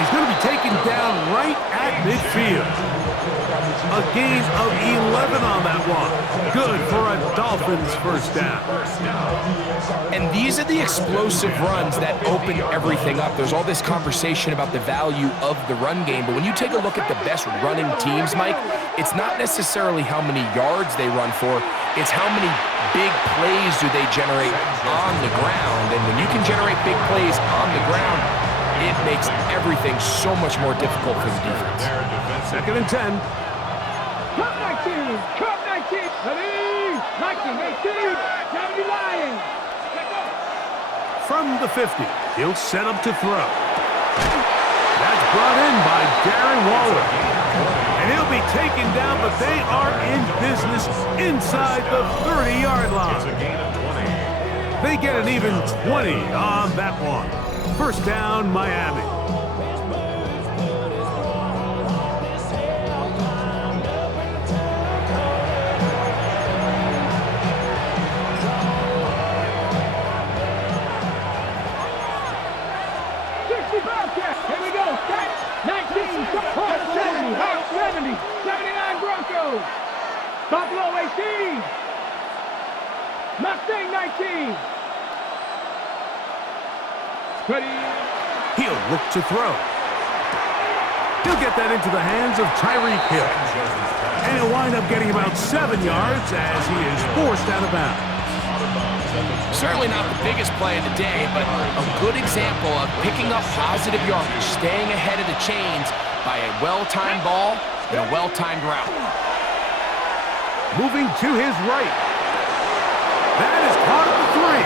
And he's going to be taken down right at midfield. A gain of 11 on that one. Good for a Dolphins first down. And these are the explosive runs that open everything up. There's all this conversation about the value of the run game, but when you take a look at the best running teams, Mike, it's not necessarily how many yards they run for, it's how many big plays do they generate on the ground. And when you can generate big plays on the ground, it makes everything so much more difficult for the defense. Second and 10. Cup 19, Cup 19, ready, 19, 18, 70 Lions. From the 50, he'll set up to throw. That's brought in by Darren Waller. And he'll be taken down, but they are in business inside the 30-yard line. They get an even 20 on that one. First down, Miami. Here we go. 19, 70, 79 Broncos. Buffalo 18. Mustang 19. Ready. He'll look to throw. He'll get that into the hands of Tyreek Hill. And he'll wind up getting about 7 yards as he is forced out of bounds. Certainly not the biggest play of the day, but a good example of picking up positive yardage, staying ahead of the chains by a well-timed ball and a well-timed route. Moving to his right. That is caught at the 3.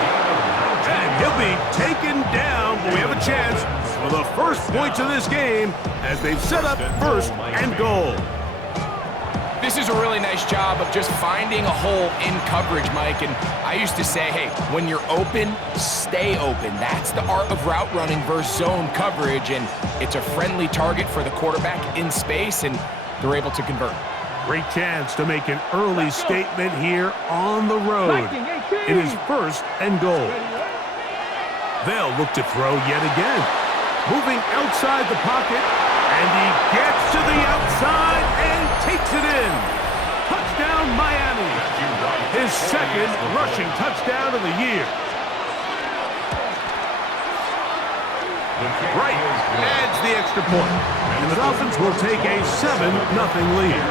And he'll be taken down, but we have a chance for the first points of this game as they've set up first and goal. This is a really nice job of just finding a hole in coverage, Mike. And I used to say, hey, when you're open, stay open. That's the art of route running versus zone coverage. And it's a friendly target for the quarterback in space, and they're able to convert. Great chance to make an early statement here on the road. It is first and goal. They'll look to throw yet again. Moving outside the pocket, and he gets to the outside and takes it in. Touchdown, Miami. His second rushing touchdown of the year. Right adds the extra point. And the Dolphins will take a 7-0 lead.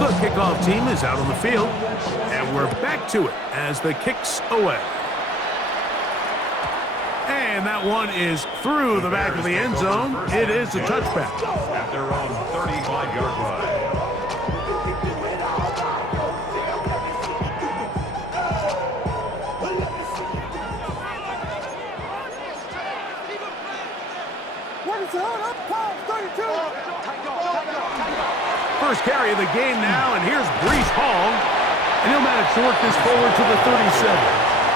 The kickoff team is out on the field, and we're back to it as the kick's away. And that one is through the back of the end zone. It is a touchback. At their own 35-yard line. First carry of the game now, and here's Breece Hall. And he'll manage to work this forward to the 37.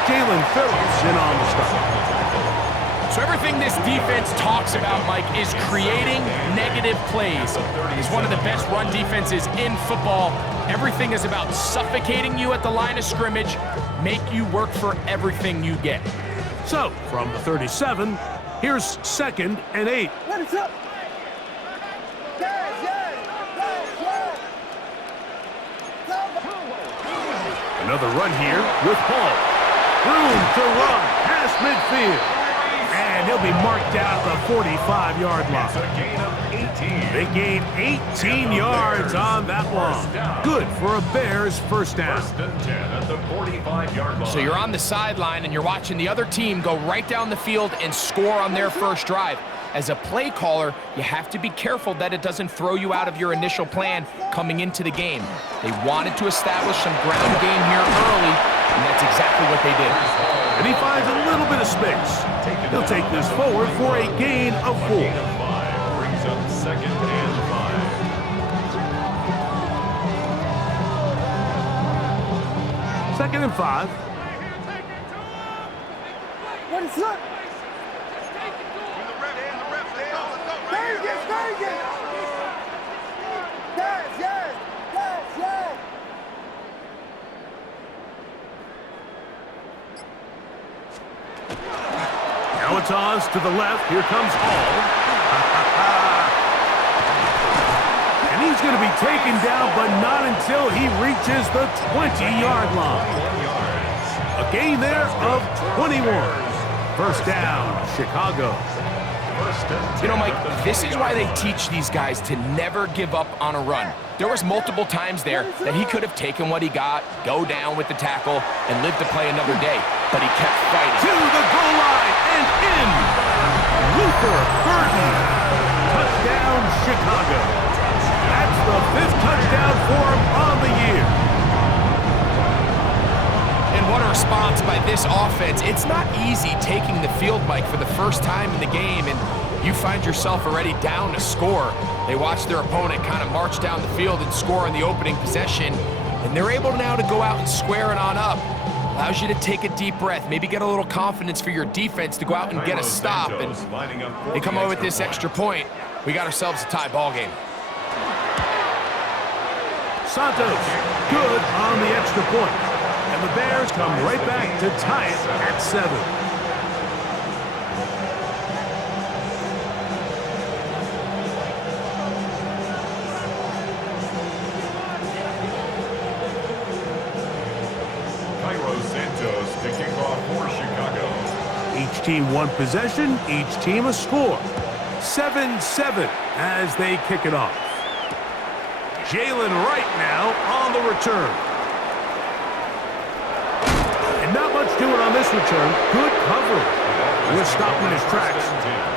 Jalen Phillips in on the stop. So everything this defense talks about, Mike, is creating negative plays. It's one of the best run defenses in football. Everything is about suffocating you at the line of scrimmage, make you work for everything you get. So, from the 37, here's 2nd and 8. What is up? Another run here with Hall. Room to run past midfield. And he'll be marked down at the 45-yard line. It's a gain of 18. They gain 18 yards on that one. Good for a Bears first down. First and 10 at the 45-yard line. So you're on the sideline and you're watching the other team go right down the field and score on their first drive. As a play caller, you have to be careful that it doesn't throw you out of your initial plan coming into the game. They wanted to establish some ground game here early, and that's exactly what they did. And he finds a little bit of space. He'll take this forward for a gain of 4. Gain of 5 brings up 2nd and 5. 2nd and 5. What is up? toss to the left. Here comes Hall. And he's going to be taken down, but not until he reaches the 20-yard line. A gain there of 21. First down, Chicago. You know, Mike, this is why they teach these guys to never give up on a run. There was multiple times there that he could have taken what he got, go down with the tackle, and live to play another day. But he kept fighting. To the goal line and in. Luther Burton. Touchdown, Chicago. That's the 5th touchdown for him on the year. And what a response by this offense. It's not easy taking the field, Mike, for the first time in the game, and you find yourself already down to score. They watch their opponent kind of march down the field and score on the opening possession, and they're able now to go out and square it on up. Allows you to take a deep breath, maybe get a little confidence for your defense to go out and get a stop, and they come away with this extra point. We got ourselves a tie ball game. Santos, good on the extra point. And the Bears come right back to tie it at 7. Santos to kick off for Chicago. Each team one possession, each team a score. 7-7 as they kick it off. Jalen Wright now on the return. And not much doing on this return. Good coverage. We're stopping his tracks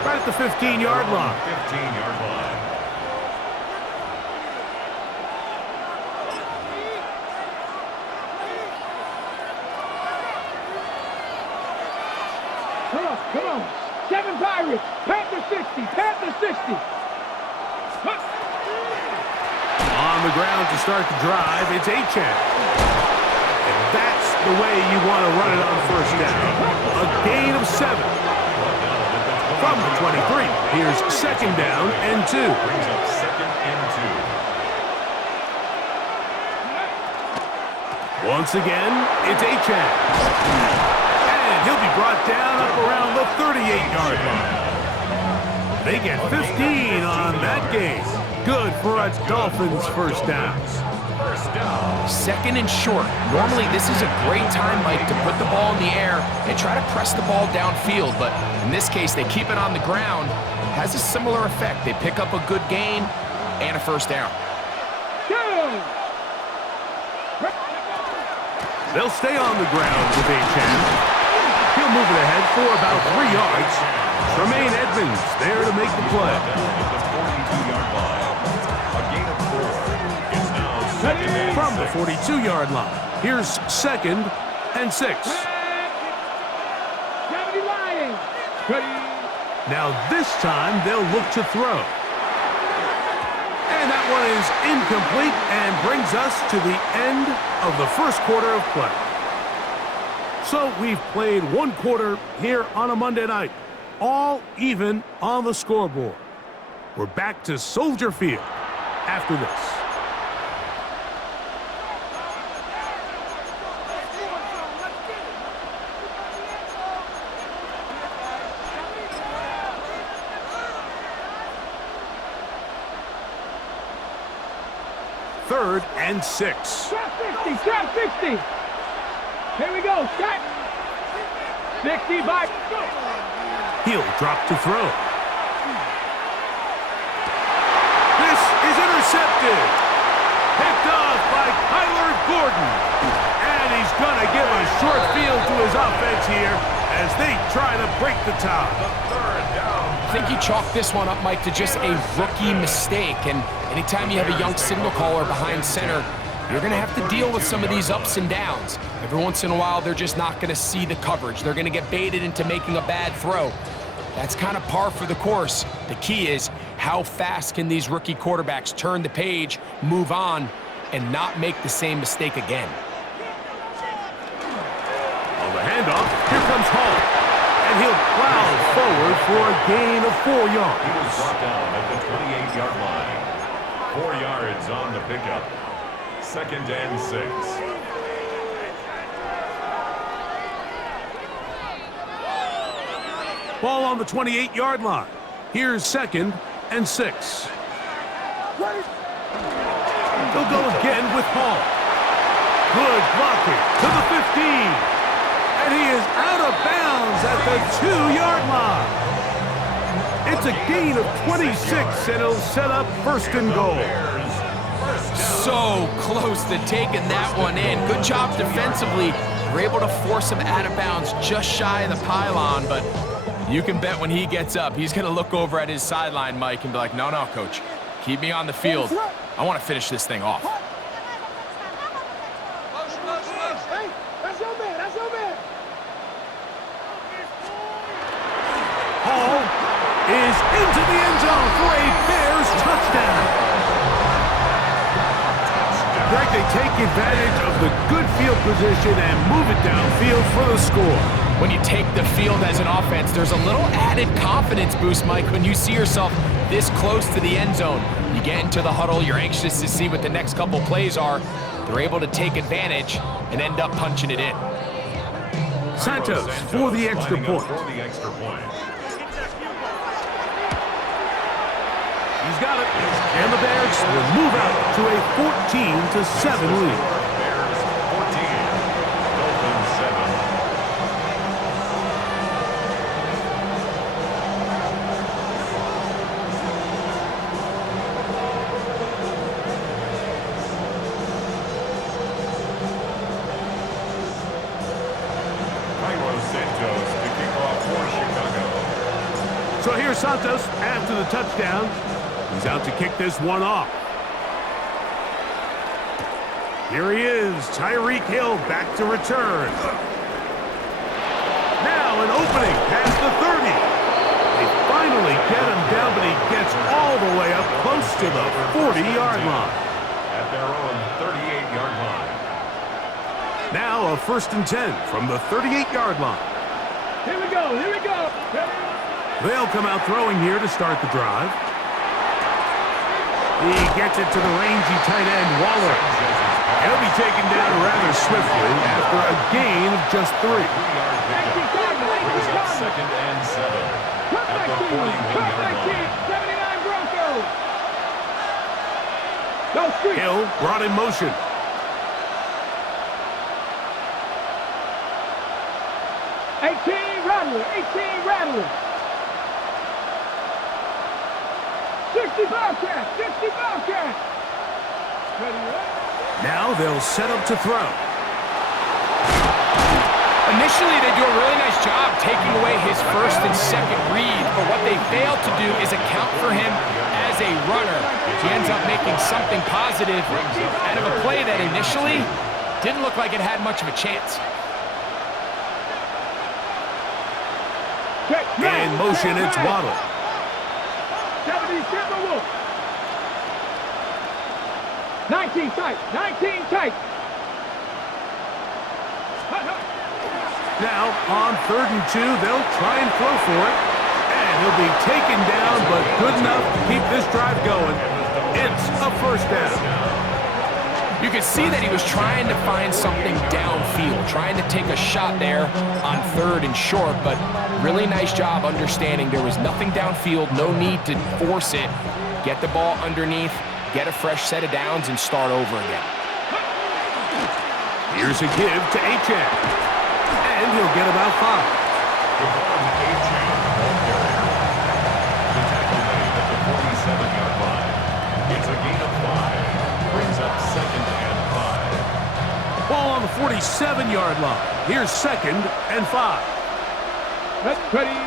right at the 15-yard line. 15-yard line. Come on. 7 Pirates. Panther 60. Panther 60. On the ground to start the drive, it's Achane. And that's the way you want to run it on first down. A gain of 7. From the 23, here's 2nd down and 2. Brings up 2nd and 2. Once again, it's Achane. And he'll be brought down up around the 38-yard line. They get 15 on that game. Good for a Dolphins first down. 2nd and short. Normally, this is a great time, Mike, to put the ball in the air and try to press the ball downfield. But in this case, they keep it on the ground. Has a similar effect. They pick up a good gain and a first down. They'll stay on the ground with Achane. He'll move it ahead for about 3 yards. Tremaine Edmonds there to make the play. From the 42-yard line, here's 2nd and 6. Now this time they'll look to throw. And that one is incomplete and brings us to the end of the first quarter of play. So we've played 1 quarter here on a Monday night, all even on the scoreboard. We're back to Soldier Field after this. Third and 6. Trap 60, trap 60. Here we go, set. 60 by. He'll drop to throw. This is intercepted. Picked off by Kyler Gordon. And he's going to give a short field to his offense here as they try to break the tie. I think you chalk this one up, Mike, to just a rookie mistake. And anytime you have a young signal caller behind center, you're going to have to deal with some of these ups and downs. Every once in a while, they're just not going to see the coverage. They're going to get baited into making a bad throw. That's kind of par for the course. The key is how fast can these rookie quarterbacks turn the page, move on, and not make the same mistake again. On the handoff, here comes Hall. And he'll plow forward for a gain of 4 yards. He was brought down at the 28-yard line. 4 yards on the pickup. 2nd and 6. Ball on the 28-yard line. Here's 2nd and 6. They'll go again with Hall. Good blocking to the 15. And he is out of bounds at the 2-yard line. It's a gain of 26, and it'll set up 1st and goal. So close to taking that one in. Good job defensively. We're able to force him out of bounds just shy of the pylon, but you can bet when he gets up, he's going to look over at his sideline, Mike, and be like, no, coach, keep me on the field. I want to finish this thing off. Hey, that's your man. That's your man. Hall is into the end zone for a Bears touchdown. Greg, they take advantage of the good field position and move it downfield for the score. When you take the field as an offense, there's a little added confidence boost, Mike, when you see yourself this close to the end zone. You get into the huddle, you're anxious to see what the next couple plays are. They're able to take advantage and end up punching it in. Santos for the extra point. He's got it. And the Bears will move out to a 14-7 lead. Bears 14, Dolphins 7. Santos to kick off for Chicago. So here's Santos after the touchdown. He's out to kick this one off. Here he is, Tyreek Hill back to return. Now an opening past the 30. They finally get him down, but he gets all the way up close to the 40-yard line. At their own 38-yard line. Now a 1st and 10 from the 38-yard line. Here we go. Here we go. They'll come out throwing here to start the drive. He gets it to the rangy tight end, Waller. He'll be taken down rather swiftly after a gain of just 3. Second and 7. At the 41-yard line. 79 Broncos. Go street. Hill brought in motion. Rattler. 60 Bobcat. Now they'll set up to throw. Initially, they do a really nice job taking away his 1st and 2nd read, but what they fail to do is account for him as a runner. He ends up making something positive out of a play that initially didn't look like it had much of a chance. In motion, it's Waddle. 19 tight. Now, on 3rd and 2, they'll try and throw for it. And he'll be taken down, but good enough to keep this drive going. It's a 1st down. You could see that he was trying to find something downfield, trying to take a shot there on 3rd and short, but really nice job understanding there was nothing downfield, no need to force it. Get the ball underneath, get a fresh set of downs, and start over again. Here's a give to Achane. And he'll get about 5. The tackle made at the 47-yard line. It's a gain of 5. Brings up 2nd and 5. Ball on the 47-yard line. Here's 2nd and 5. Ready.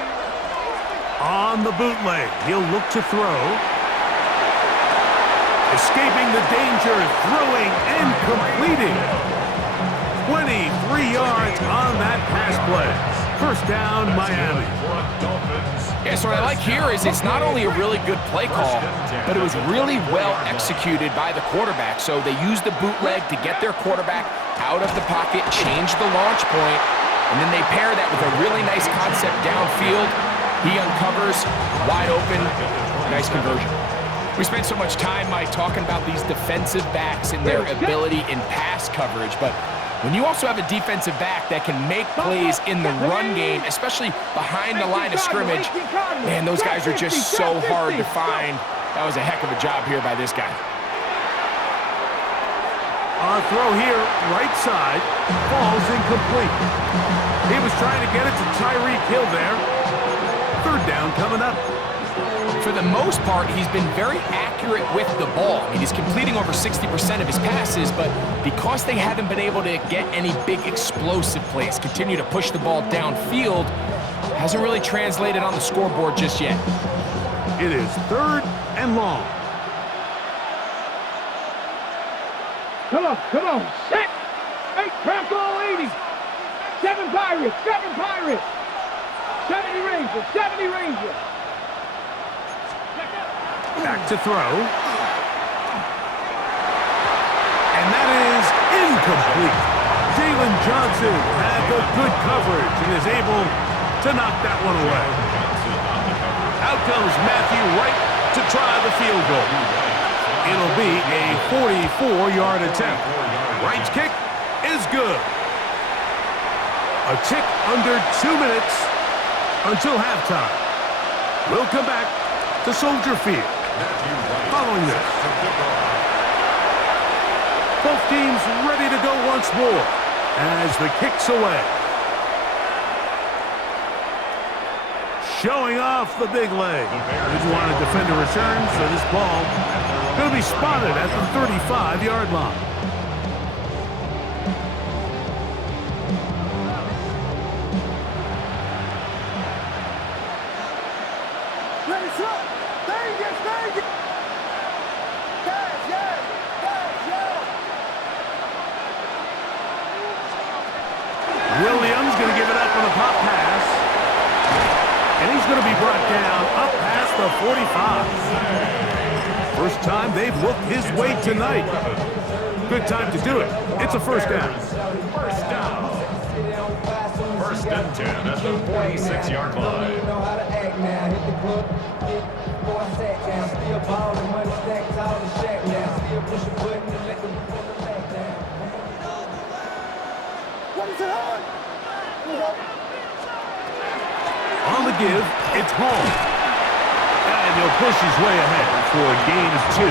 On the bootleg, he'll look to throw. Escaping the danger, throwing and completing. 23 yards on that pass play. 1st down, Miami. Yeah, so what I like here is it's not only a really good play call, but it was really well executed by the quarterback. So they used the bootleg to get their quarterback out of the pocket, change the launch point, and then they pair that with a really nice concept downfield. He uncovers, wide open, nice conversion. We spent so much time, Mike, talking about these defensive backs and their ability in pass coverage, but When you also have a defensive back that can make plays in the run game, especially behind the line of scrimmage, man, those guys are just so hard to find. That was a heck of a job here by this guy. On throw here, right side, falls incomplete. He was trying to get it to Tyreek Hill there. Third down coming up. For the most part, he's been very accurate with the ball. I mean, he's completing over 60% of his passes, but because they haven't been able to get any big explosive plays, continue to push the ball downfield, hasn't really translated on the scoreboard just yet. It is 3rd and long. Come on, set. 8, crack all 80. 7 Pirates, 7 Pirates. 70 Rangers, 70 Rangers. Back to throw. And that is incomplete. Jalen Johnson had the good coverage and is able to knock that one away. Out comes Matthew Wright to try the field goal. It'll be a 44-yard attempt. Wright's kick is good. A tick under 2 minutes until halftime. We'll come back to Soldier Field. Following this, both teams ready to go once more as the kick's away. Showing off the big leg. Didn't want to defend a return, so this ball going to be spotted at the 35-yard line. Williams going to give it up on a pop pass. And he's going to be brought down up past the 45. First time they've looked his way tonight. Good time to do it. It's a first down. First down. 1st and 10 at the 46-yard line. On the give, it's home. And he'll push his way ahead for a gain of 2.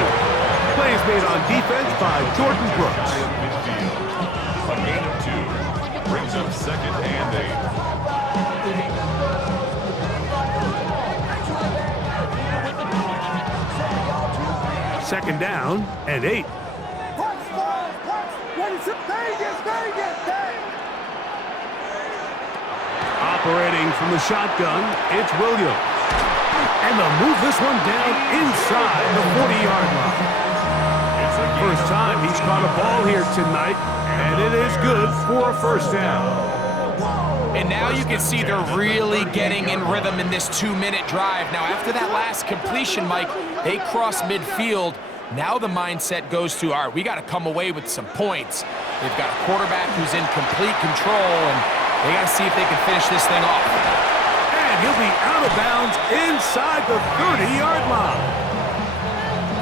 Plays made on defense by Jordan Brooks. A gain of 2 brings up 2nd and 8. Second down and 8. Operating from the shotgun, it's Williams. And they'll move this one down inside the 40-yard line. First time he's caught a ball here tonight, and it is good for a first down. And now you can see they're really getting in rhythm in this 2-minute drive. Now, after that last completion, Mike, they cross midfield. Now the mindset goes to, all right, we got to come away with some points. They've got a quarterback who's in complete control, and they got to see if they can finish this thing off. And he'll be out of bounds inside the 30-yard line.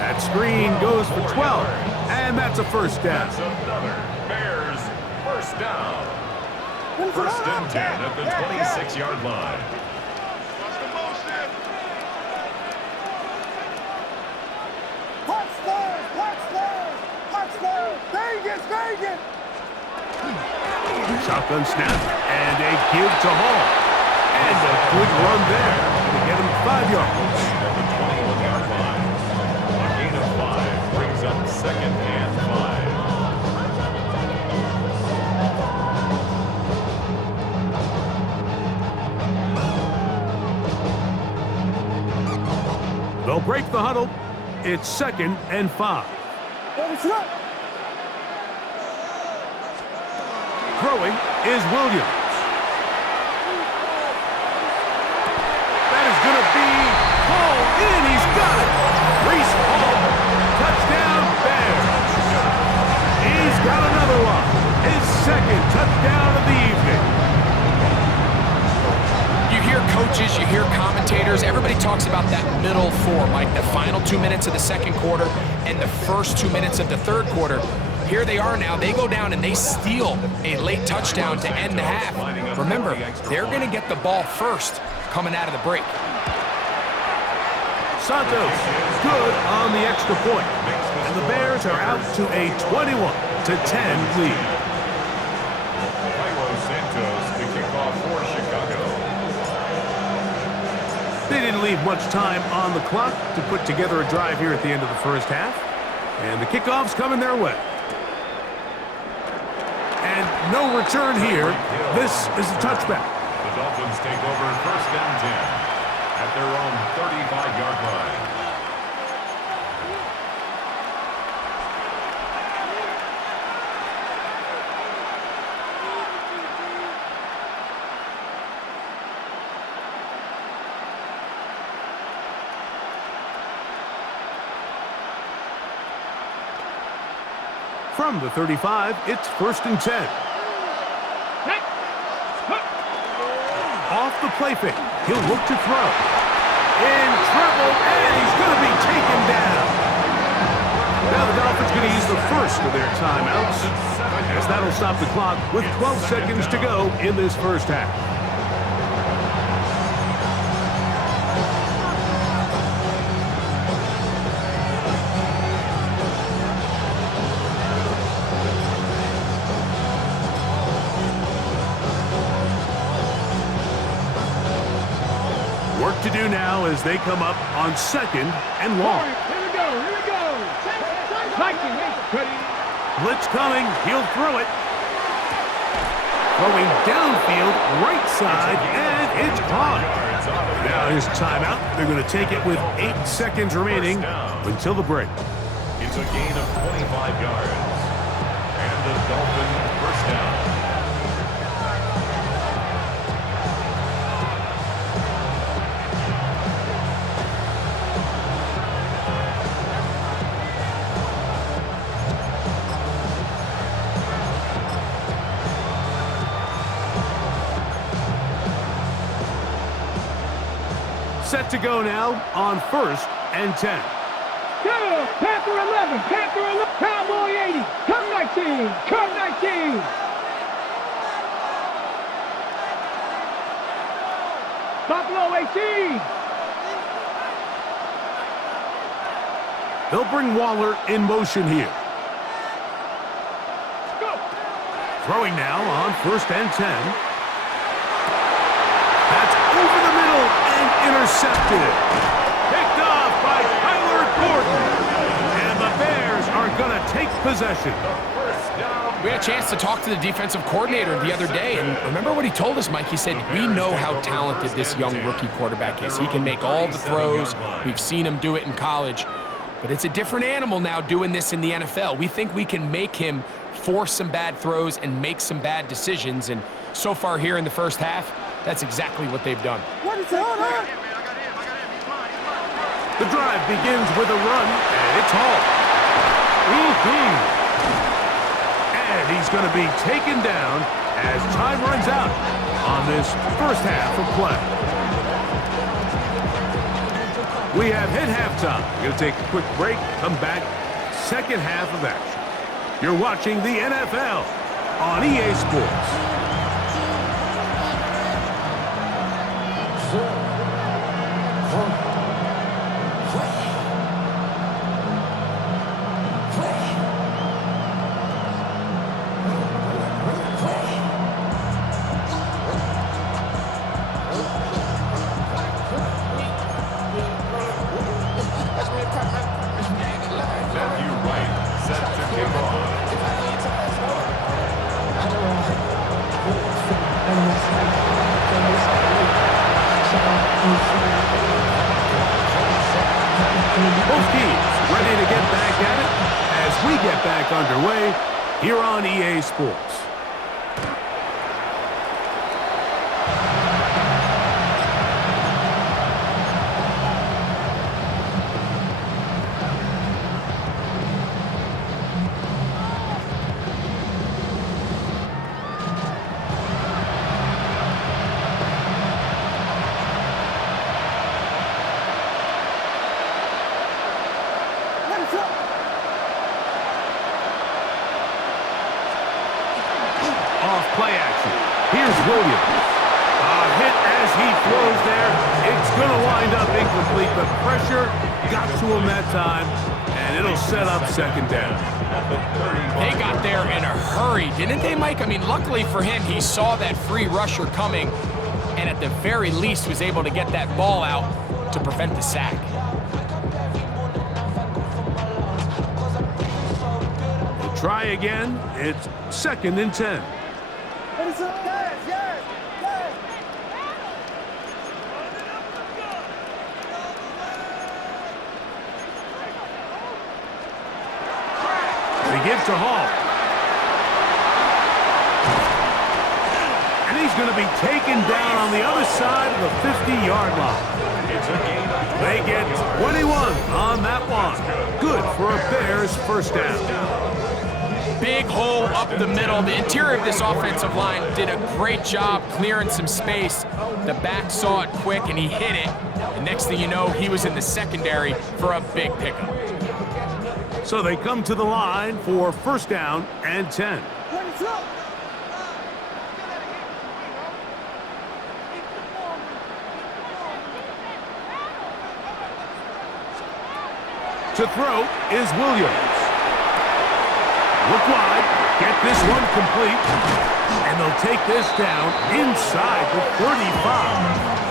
That screen goes for 12, and that's a first down. That's another Bears first down. 1st and 10 at the 26-yard line. Shotgun snap, and a give to Hall. And a good run there to get him 5 yards. At the 21-yard line. A gain of 5 brings up 2nd and 5. They'll break the huddle. It's 2nd and 5. Throwing is Williams. That is going to be Hall in. He's got it. Reese Hall. Touchdown, Bears. He's got another one. His 2nd touchdown of the evening. You hear coaches, you hear commentators, everybody talks about that middle 4, Mike, the final 2 minutes of the 2nd quarter and the first 2 minutes of the 3rd quarter. Here they are now. They go down and they steal a late touchdown to end the half. Remember, they're going to get the ball first coming out of the break. Santos, good on the extra point. And the Bears are out to a 21-10 lead. Santos to kick off for Chicago. They didn't leave much time on the clock to put together a drive here at the end of the first half. And the kickoff's coming their way. And no return here. This is a touchback. The Dolphins take over first and 10 at their own 35-yard line. From the 35, it's first and 10. Off the play fake. He'll look to throw. In trouble, and he's going to be taken down. Now the Dolphins going to use the first of their timeouts, as that'll stop the clock with 12 seconds to go in this first half. Work to do now as they come up on second and long. Here we go, here we go. Blitz coming, he'll throw it. Throwing downfield, right side, and it's caught. Now his timeout. They're going to take it with 8 seconds remaining until the break. It's a gain of 25 yards. And the Dolphins first down. Set to go now on first and 10. Go! Panther 11, Panther 11, Cowboy 80, come 19, come 19. Buffalo 18. They'll bring Waller in motion here. Go! Throwing now on first and 10. That's over the middle and intercepted. Picked off by Tyler Gordon. And the Bears are going to take possession. We had a chance to talk to the defensive coordinator the other day, and remember what he told us, Mike? He said, we know how talented this young rookie quarterback is. He can make all the throws. We've seen him do it in college. But it's a different animal now doing this in the NFL. We think we can make him force some bad throws and make some bad decisions. And so far here in the first half, that's exactly what they've done. The drive begins with a run, and it's Hall. And he's going to be taken down as time runs out on this first half of play. We have hit halftime. We're going to take a quick break, come back, second half of action. You're watching the NFL on EA Sports. Both teams ready to get back at it as we get back underway here on EA Sports. Williams. A hit as he throws there. It's going to wind up incomplete. The pressure got to him that time, and it'll set up second down. They got there in a hurry, didn't they, Mike? I mean, luckily for him, he saw that free rusher coming, and at the very least was able to get that ball out to prevent the sack. We'll try again. It's 2nd and 10. They give to Hall. And he's going to be taken down on the other side of the 50-yard line. They get 21 on that one. Good for a Bears first down. Big hole up the middle. The interior of this offensive line did a great job clearing some space. The back saw it quick, and he hit it. And next thing you know, he was in the secondary for a big pickup. So they come to the line for first down and 10. To throw is Williams. Look wide, get this one complete, and they'll take this down inside the 35.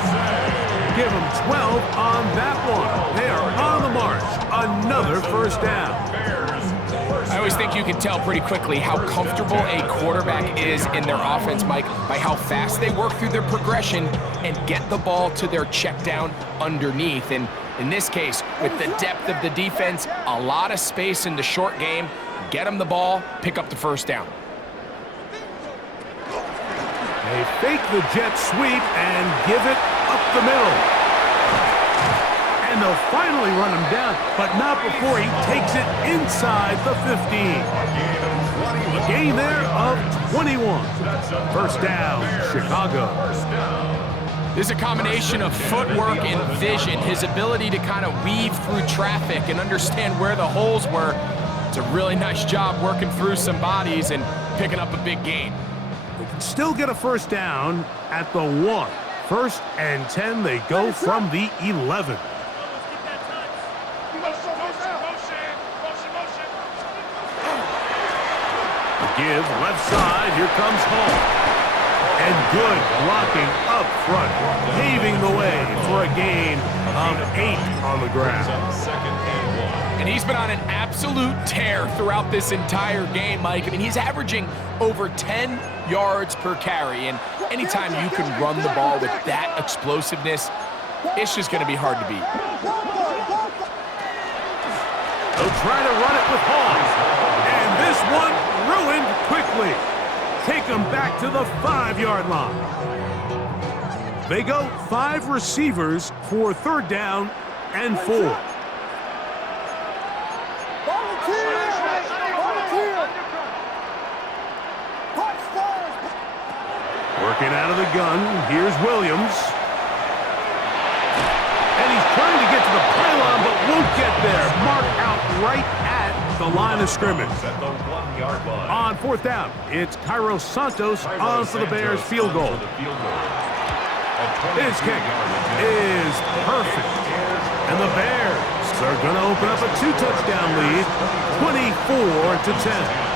Give them 12 on that one. They are on the march. Another first down. I always think you can tell pretty quickly how comfortable a quarterback is in their offense, Mike, by how fast they work through their progression and get the ball to their check down underneath. And in this case, with the depth of the defense, a lot of space in the short game, get them the ball, pick up the first down. They fake the jet sweep and give it up the middle. And they'll finally run him down, but not before he takes it inside the 15. A gain there of 21. First down, Chicago. This is a combination of footwork and vision, his ability to kind of weave through traffic and understand where the holes were. It's a really nice job working through some bodies and picking up a big gain. They can still get a first down at the 1. First and 10, they go from the 11. Give left side, here comes Hall. And good blocking up front, paving the way for a gain of 8 on the ground. And he's been on an absolute tear throughout this entire game, Mike. I mean, he's averaging over 10 yards per carry. And anytime you can run the ball with that explosiveness, it's just going to be hard to beat. They'll try to run it with Hall. And this one ruined quickly. Take them back to the 5-yard line. They go 5 receivers for third down and 4. Working out of the gun, here's Williams. And he's trying to get to the pylon, but won't get there. Mark out right at the line of scrimmage. At the 1-yard line. On fourth down, it's Cairo Santos on for the Bears field goal. His kick is perfect. And the Bears are going to open up a 2-touchdown lead, 24-10.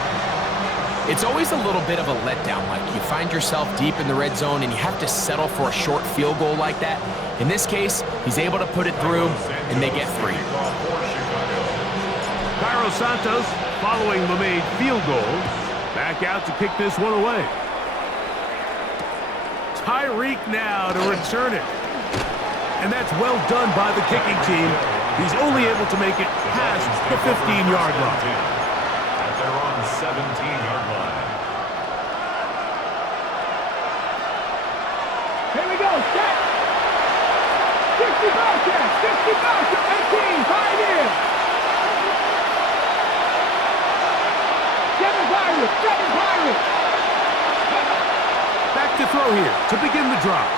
It's always a little bit of a letdown, Mike. You find yourself deep in the red zone and you have to settle for a short field goal like that. In this case, he's able to put it through, and they get 3. Cairo Santos, following the made field goal, back out to kick this one away. Tyreek now to return it. And that's well done by the kicking team. He's only able to make it past the 15-yard line. At their own 17-yard line. Here we go, set. 65 check, 65 to 18, 5 in. 7 Pirates, 7 Pirates. Back to throw here to begin the drive.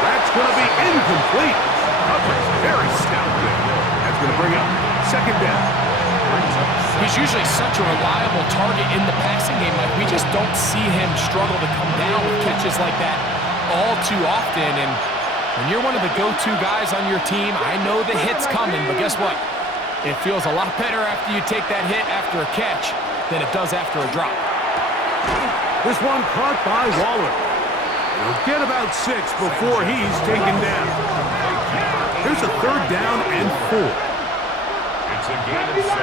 That's going to be incomplete. Coverage very stout there. As It's going to bring up second down. He's usually such a reliable target in the passing game. Like, we just don't see him struggle to come down with catches like that all too often. And when you're one of the go-to guys on your team, I know the hit's coming, but guess what? It feels a lot better after you take that hit after a catch than it does after a drop. This one caught by Waller. He'll get about 6 before he's taken down. Here's a third down and 4. It's a gain of 6.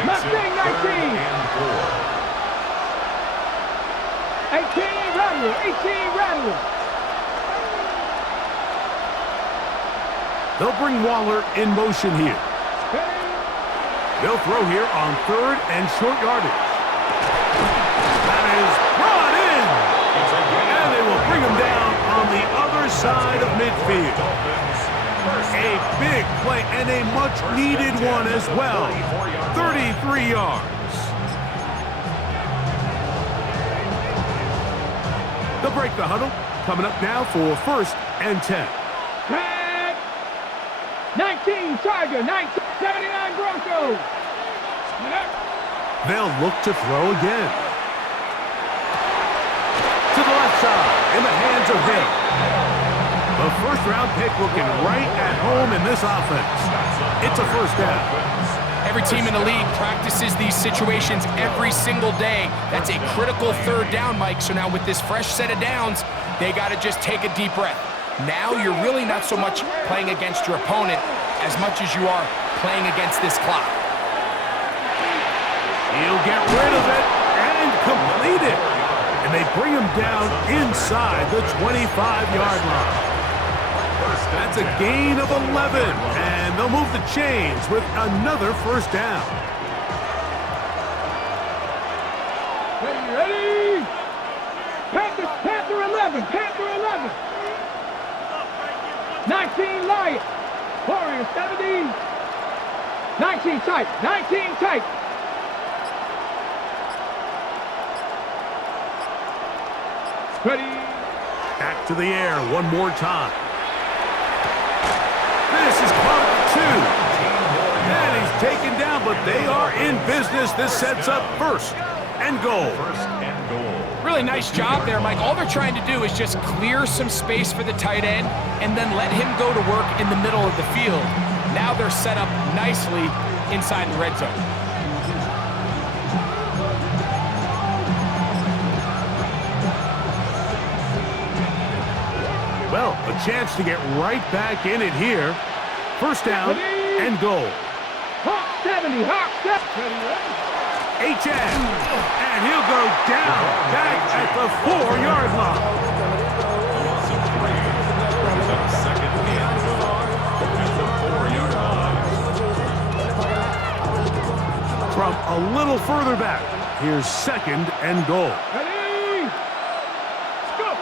Makes it 19. 3rd and 4. 18, Rattler. 18, Rattler. They'll bring Waller in motion here. They'll throw here on 3rd and short yardage. That is brought in. And they will bring him down on the other side of midfield. A big play and a much-needed one as well. 33 yards. They'll break the huddle. Coming up now for 1st and 10. 19, Tiger. 19, 79 Broncos. They'll look to throw again. To the left side, in the hands of Hill. The first-round pick looking right at home in this offense. It's a 1st down. Every team in the league practices these situations every single day. That's a critical 3rd down, Mike. So now with this fresh set of downs, they got to just take a deep breath. Now you're really not so much playing against your opponent as much as you are playing against this clock. He'll get rid of it and complete it. And they bring him down inside the 25-yard line. That's a gain of 11, and they'll move the chains with another 1st down. Ready? Panther 11. Panther 11. 19 Lions. Warriors 17. 19 tight. 19 tight. Ready? Back to the air one more time. This is caught 2. And he's taken down, but they are in business. This sets up 1st and goal. 1st and goal. Really nice job there, Mike. All they're trying to do is just clear some space for the tight end and then let him go to work in the middle of the field. Now they're set up nicely inside the red zone. Well, a chance to get right back in it here. 1st down and goal. Hawk 70. Hawk 70. HN. And he'll go down back at the 4-yard line. Loss of 3. Brings up 2nd and goal at the 4-yard line. From a little further back, here's 2nd and goal. Ready? Go.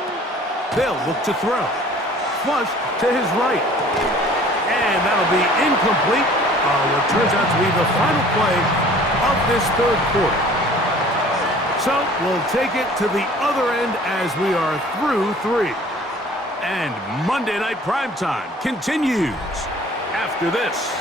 They'll look to throw. Flush to his right. And that'll be incomplete on what turns out to be the final play of this 3rd quarter. So we'll take it to the other end as we are through 3. And Monday Night Primetime continues after this.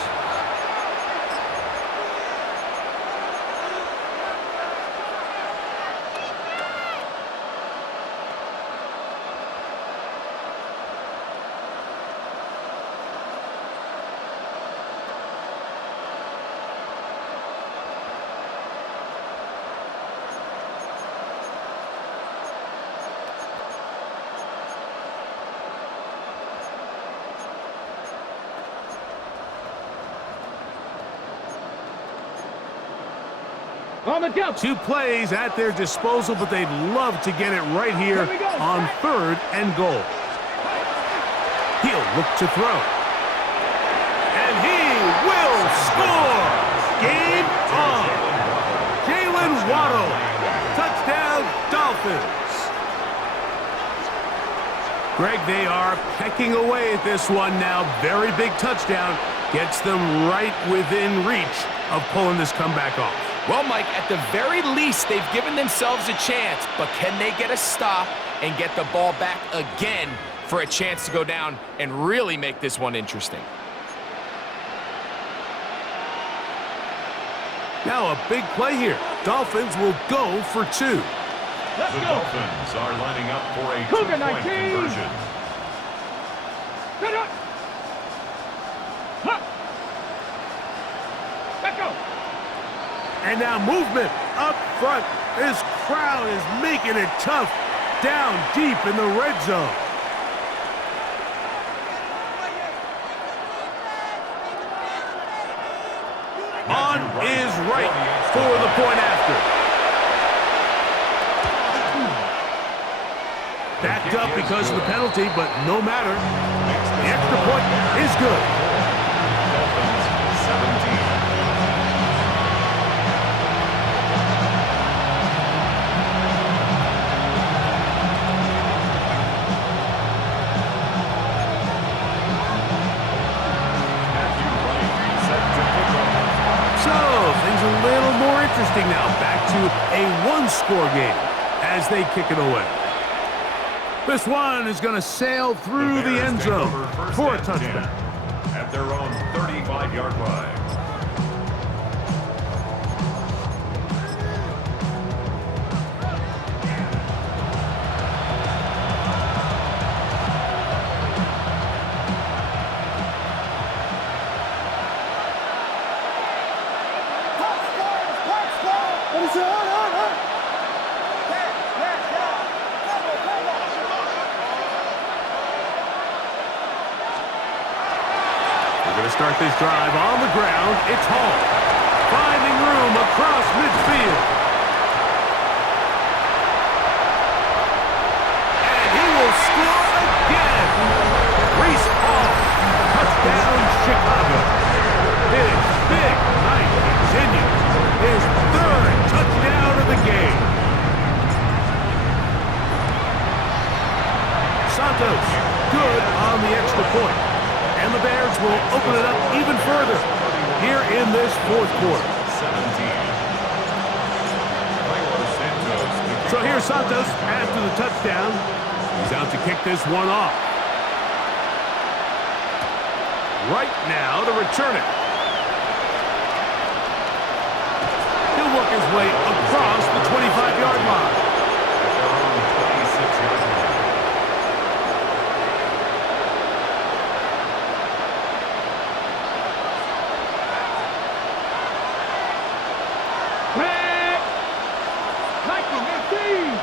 On the jump. 2 plays at their disposal, but they'd love to get it right here on 3rd and goal. He'll look to throw. And he will score! Game on! Jalen Waddle. Touchdown, Dolphins. Greg, they are pecking away at this one now. Very big touchdown. Gets them right within reach of pulling this comeback off. Well, Mike, at the very least, they've given themselves a chance, but can they get a stop and get the ball back again for a chance to go down and really make this one interesting? Now a big play here. Dolphins will go for 2. Let's The go. Dolphins are lining up for a Cougar two-point 19. conversion. Set up. Huh. Let's go. And now movement up front. This crowd is making it tough down deep in the red zone. On is right for the point after. Backed up because of the penalty, but no matter. The extra point is good. Dolphins 17. Matthew Wright set to kick off. So, things a little more interesting now. Back to a one-score game as they kick it away. This one is going to sail through the end zone for a touchdown. At their own 35-yard line. We're going to start this drive on the ground. It's Hall, finding room across midfield. And he will score again. Reese Hall, touchdown Chicago. His big night continues. His 3rd touchdown of the game. Santos, good on the extra point. And the Bears will open it up even further here in this 4th quarter. 17. So here's Santos after the touchdown. He's out to kick this one off. Right now to return it. He'll work his way across the 25-yard line. At their own 26-yard line. Back. 19, 18.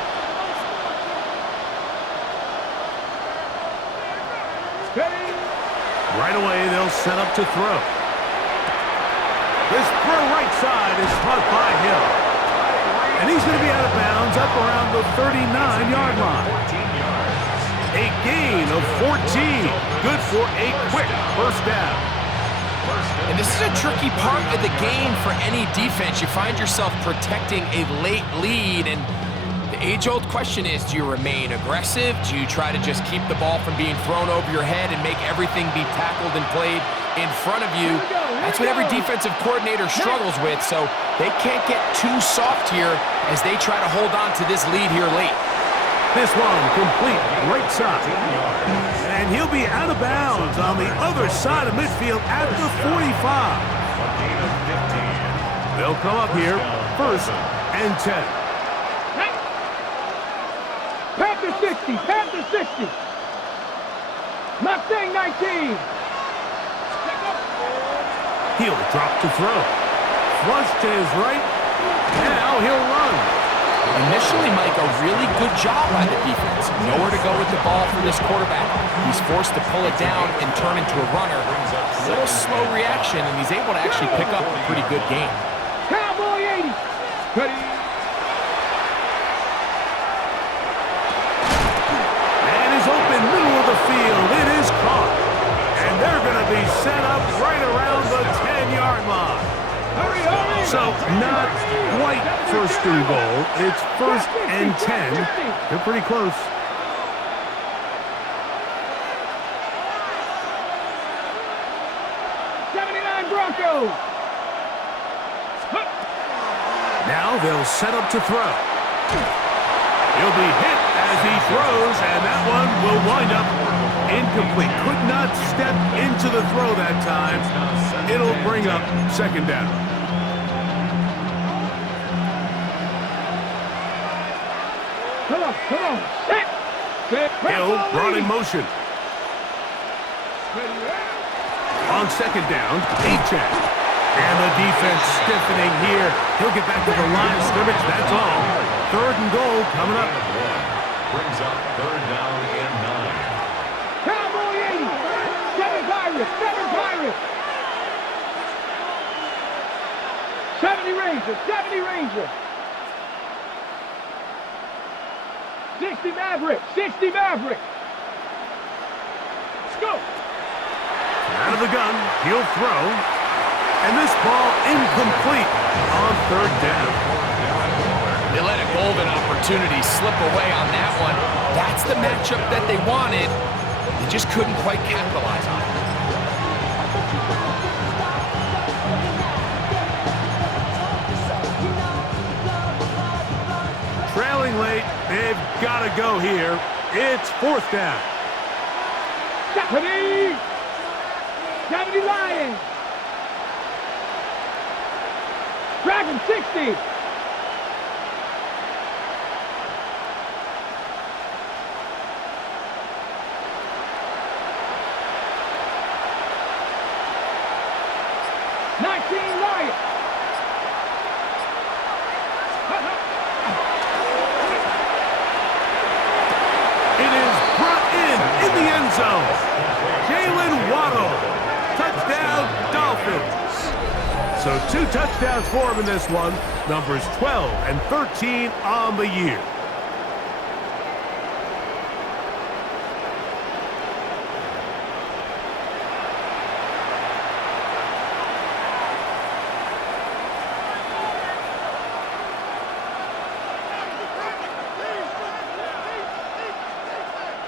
Ready. Right away, they'll set up to throw. This throw right side is caught by Hill. And he's going to be out of bounds up around the 39-yard line. 14 yards. A gain of 14. Good for a quick first down. And this is a tricky part of the game for any defense. You find yourself protecting a late lead, and the age-old question is, do you remain aggressive? Do you try to just keep the ball from being thrown over your head and make everything be tackled and played in front of you? That's what every defensive coordinator struggles with, so they can't get too soft here as they try to hold on to this lead here late. This one complete right side. And he'll be out of bounds on the other side of midfield at the 45. A gain of 15. They'll come up here, 1st and 10. Panther 60. Panther 60. Mustang 19. He'll drop to throw. Flush to his right. Now he'll run. Initially, Mike, a really good job by the defense. Nowhere to go with the ball for this quarterback. He's forced to pull it down and turn into a runner. A little slow reaction, and he's able to actually pick up a pretty good game. Cowboy 80. Ready. And is open middle of the field. It is caught. And they're going to be set up right around the 10-yard line. Hurry, hurry. So not quite 1st and goal. It's 1st and 10. They're pretty close. Broncos. Now they'll set up to throw. He'll be hit as he throws, and that one will wind up incomplete. Could not step into the throw that time. It'll bring up 2nd down. Come on, set. Hill brought in motion. On second down, Achane. And the defense stiffening here. He'll get back to the line of scrimmage, that's all. Third and goal coming up. Brings up third down and 9. Cowboy 80. 7 Pirates. 7 Pirates. 70 Rangers. 70 Rangers. 60 Mavericks. 60 Mavericks. Let's go. Out of the gun, he'll throw. And this ball incomplete on third down. They let a golden opportunity slip away on that one. That's the matchup that they wanted. They just couldn't quite capitalize on it. Trailing late, they've got to go here. It's fourth down. 70. 70 Lions. Dragon 60. So 2 touchdowns for him in this one. Numbers 12 and 13 on the year.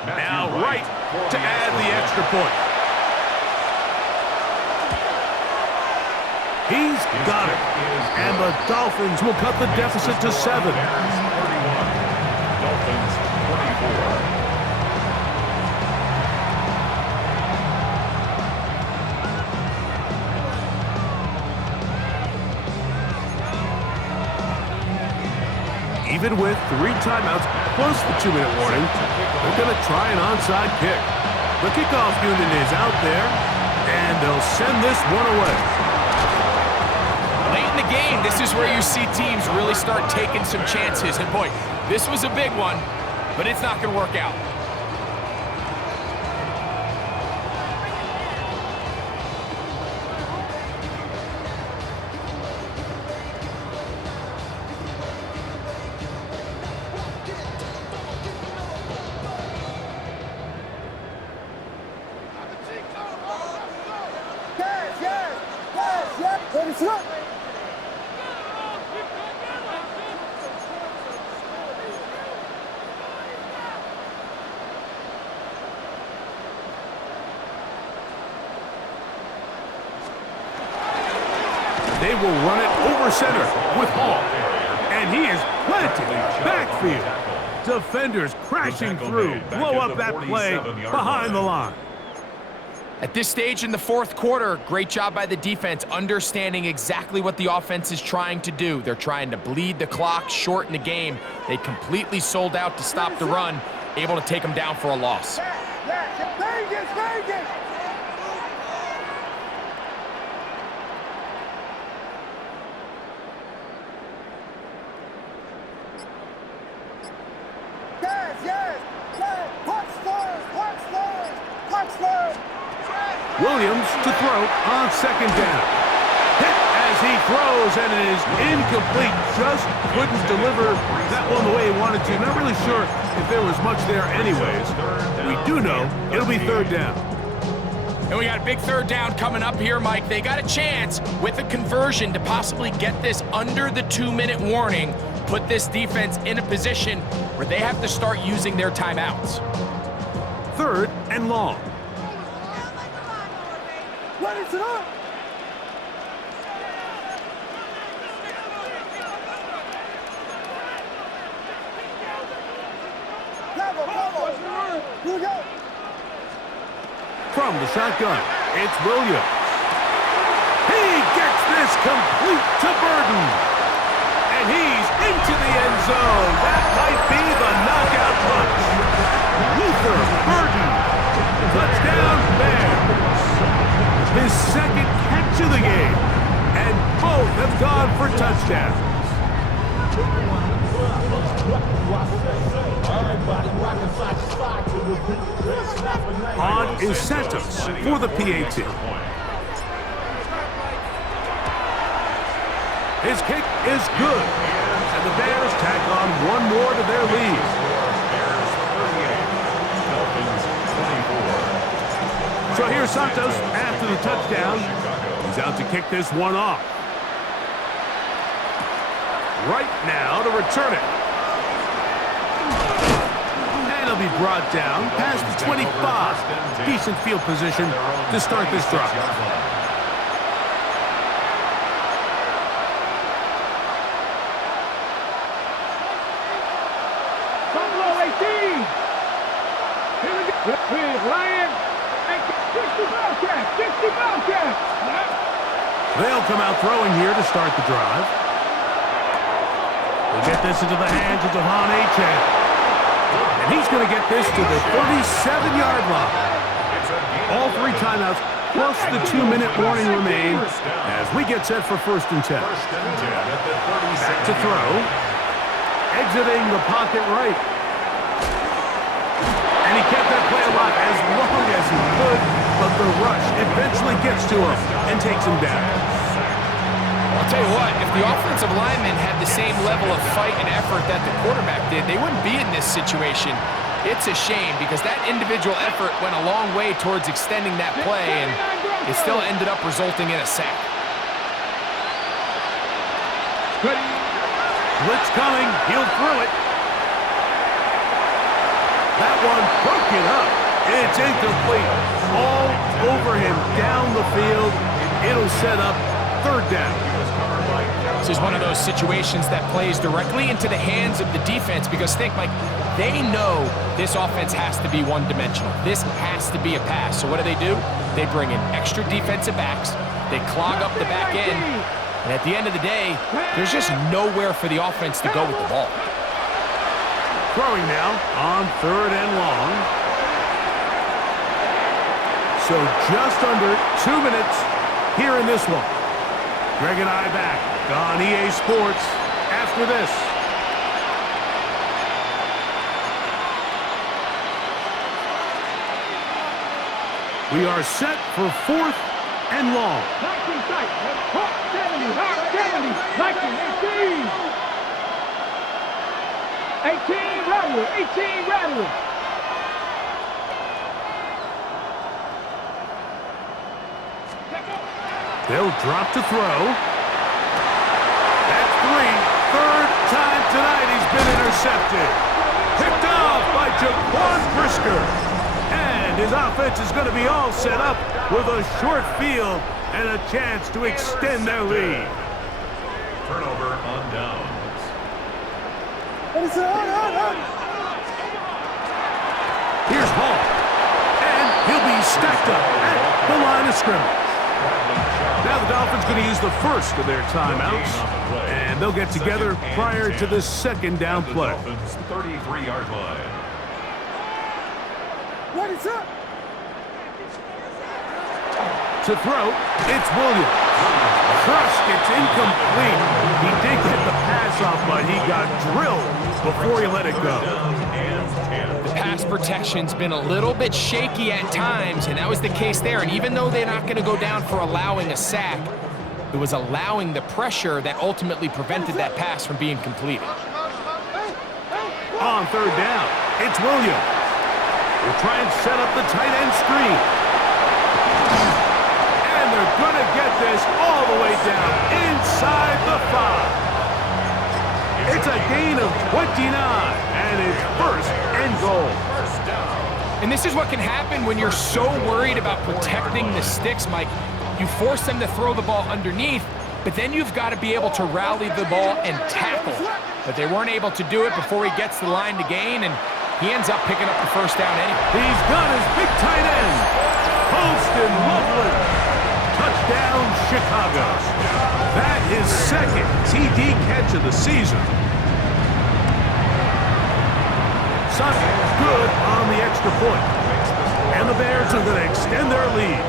Now right to add the extra point. He's got it. And the Dolphins will cut the deficit to 7. Dolphins 24. Even with 3 timeouts plus the 2-minute warning, they're going to try an onside kick. The kickoff unit is out there, and they'll send this one away. Late in the game, this is where you see teams really start taking some chances. And boy, this was a big one, but it's not going to work out. They will run it over center with Hall. And he is planted backfield. Defenders crashing through, blow up that play behind the line. At this stage in the fourth quarter, great job by the defense, understanding exactly what the offense is trying to do. They're trying to bleed the clock, shorten the game. They completely sold out to stop the run, able to take them down for a loss. Williams to throw on second down. Hit as he throws, and it is incomplete. Just couldn't deliver that one the way he wanted to. Not really sure if there was much there anyways. We do know it'll be third down. And we got a big third down coming up here, Mike. They got a chance with a conversion to possibly get this under the 2-minute warning, put this defense in a position where they have to start using their timeouts. Third and long. What is it up? From the shotgun, it's Williams. He gets this complete to Burton. And he's into the end zone. That might be the knockout to the game. And both have gone for touchdowns. On is Santos for the PAT. His kick is good. And the Bears tack on one more to their lead. Bears 38, Dolphins 24. So here's Santos after the touchdown. He's out to kick this one off. Right now to return it. And he'll be brought down past the 25. Decent field position to start this drive. Buffalo 18. Here we go. With Lions. 60 Bobcats. 60 Bobcats. They'll come out throwing here to start the drive. They get this into the hands of Devon Achane. And he's going to get this to the 37-yard line. All three timeouts plus the 2-minute warning remain as we get set for 1st and 10. Back to throw. Exiting the pocket right. And he kept that play alive as long as he could, but the rush eventually gets to him and takes him down. I'll tell you what, if the offensive linemen had the same level of fight and effort that the quarterback did, they wouldn't be in this situation. It's a shame because that individual effort went a long way towards extending that play, and it still ended up resulting in a sack. Blitz coming, he'll throw it. That one broken up. It's incomplete. All over him down the field. It'll set up 3rd down. This is one of those situations that plays directly into the hands of the defense because think, Mike, they know this offense has to be one-dimensional. This has to be a pass. So what do? They bring in extra defensive backs. They clog up the back end. And at the end of the day, there's just nowhere for the offense to go with the ball. Throwing now on 3rd and long. So just under 2 minutes here in this one. Greg and I back on EA Sports after this. We are set for 4th and long. 19 tight. 70. 70. 19. 18. 18 Rattler. 18 Rattler. They'll drop to throw. That's 3. 3rd time tonight he's been intercepted. Picked off by Jaquan Brisker. And his offense is going to be all set up with a short field and a chance to extend their lead. Turnover on downs. Here's Hall. And he'll be stacked up at the line of scrimmage. Now the Dolphins going to use the first of their timeouts, and they'll get together prior to the 2nd down play. 33-yard line. What is up? To throw, it's Williams. Crushed, it's incomplete. He did get the pass off, but he got drilled before he let it go. The pass protection's been a little bit shaky at times, and that was the case there. And even though they're not going to go down for allowing a sack, it was allowing the pressure that ultimately prevented that pass from being completed. On 3rd down, it's Williams. We'll try and set up the tight end screen. And they're going to get this all the way down inside the 5. It's a gain of 29, and it's 1st and goal. And this is what can happen when you're so worried about protecting the sticks, Mike. You force them to throw the ball underneath, but then you've got to be able to rally the ball and tackle. But they weren't able to do it before he gets the line to gain, and he ends up picking up the 1st down anyway. He's got his big tight end. Poston Loveland. Touchdown, Chicago. That is 2nd TD catch of the season. Sutton good on the extra point. And the Bears are going to extend their lead.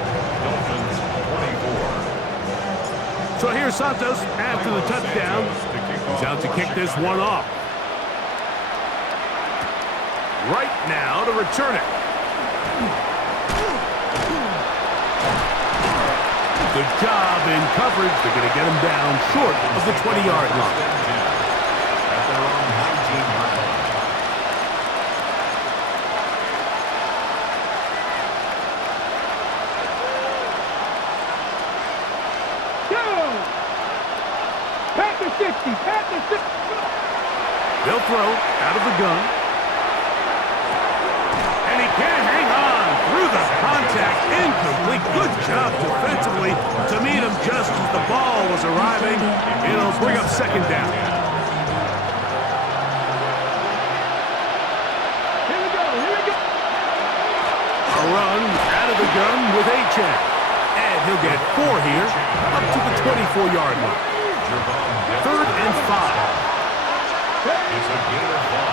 Dolphins 24, So here's Santos after the touchdown. He's out to kick this one off. Right now to return it. Good job in coverage. They're going to get him down short of the 20-yard line. At their own 19-yard line. Go! Panther 60, Panther 60. They'll throw out of the gun. And he can't hang on through the contact. Incomplete. Good job defensively to meet him just as the ball was arriving. It'll bring up second down. Here we go, here we go. A run out of the gun with Achane. And he'll get 4 here up to the 24-yard line. Third and 5. It's a gain of 5.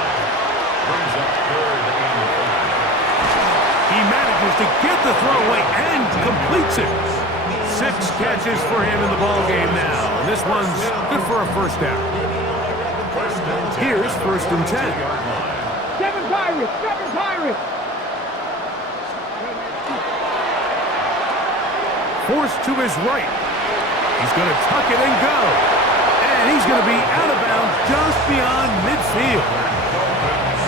Brings up third and 5. He manages to get the throw away and completes it. 6 catches for him in the ball game now. And this one's good for a first down. Here's first and 10. 7 Pirates, 7 Pirates. Forced to his right. He's going to tuck it and go. And he's going to be out of bounds just beyond midfield.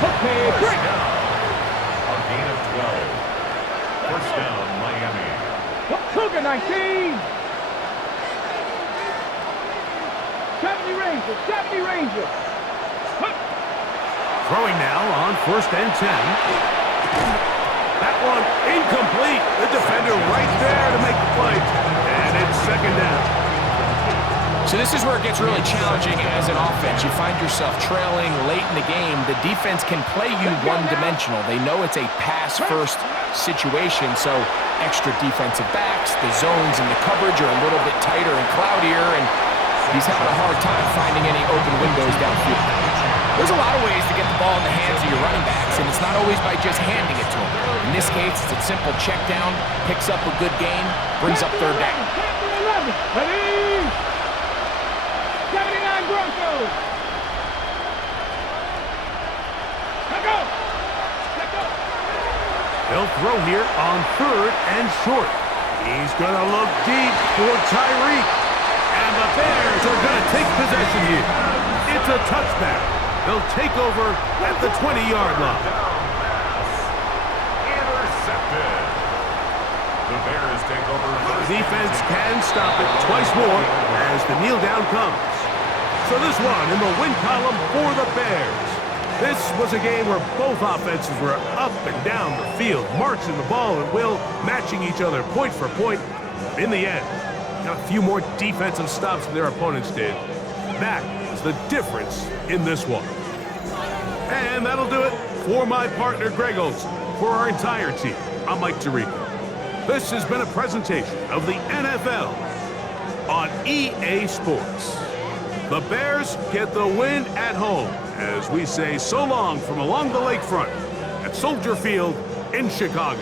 Okay, break. A gain of 12. First down, Miami. Cougar 19. 70 Rangers, 70 Rangers. Throwing now on first and 10. That one incomplete. The defender right there to make the play. And it's second down. So this is where it gets really challenging as an offense. You find yourself trailing late in the game. The defense can play you one-dimensional. They know it's a pass-first situation, so extra defensive backs, the zones and the coverage are a little bit tighter and cloudier, and he's having a hard time finding any open windows downfield. There's a lot of ways to get the ball in the hands of your running backs, and it's not always by just handing it to them. In this case, it's a simple check down, picks up a good gain, brings up third down. Ready? 79 Broncos. Let go. Let go. They'll throw here on third and short. He's going to look deep for Tyreek. And the Bears are going to take possession here. It's a touchback. They'll take over at the 20-yard line. Intercepted. The Bears take over. The defense can stop it twice more as the kneel down comes. So this one in the win column for the Bears. This was a game where both offenses were up and down the field, marching the ball at will, matching each other point for point. In the end, got a few more defensive stops than their opponents did. That is the difference in this one. And that'll do it for my partner, Greg Olson. For our entire team, I'm Mike Tirico. This has been a presentation of the NFL on EA Sports. The Bears get the win at home as we say so long from along the lakefront at Soldier Field in Chicago.